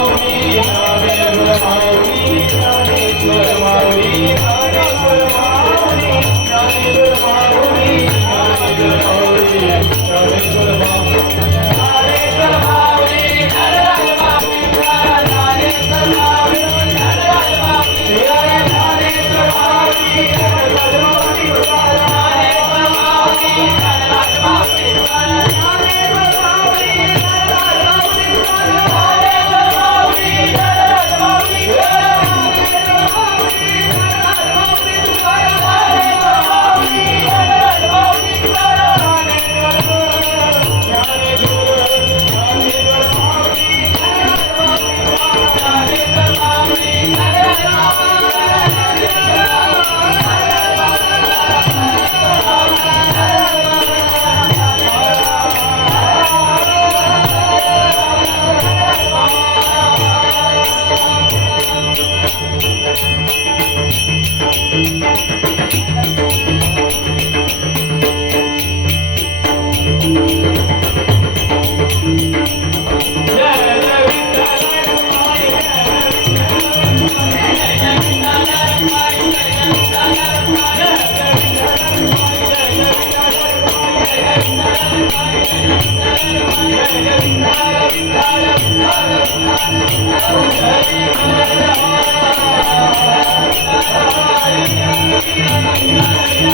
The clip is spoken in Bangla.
Oh, yeah. I'm not going to be able to Hare Hare Thank you.